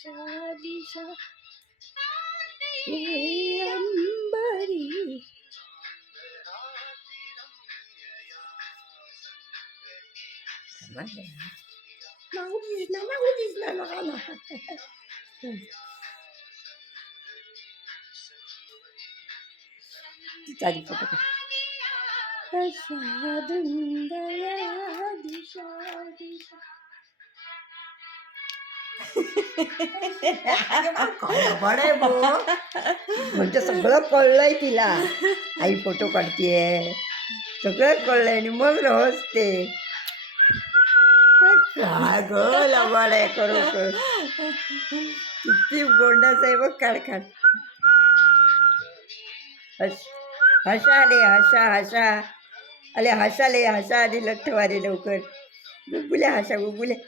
दिशा दिशा अंबरी. नाही दिसणार मला. चालेल फोटो काढ. दिशा दिशा. म्हणजे सगळं कळलंय तिला. आई फोटो काढतीये सगळं कळलंय आणि मग हसते. काय ग लबाड आहे खरोखर. किती गोंडाच आहे बघ. काढ काढ. हसा आले हसा हसा. अले हसाले हसा आधी लठ्ठवारे लवकर. गुगुल्या हसा गुगुल्या.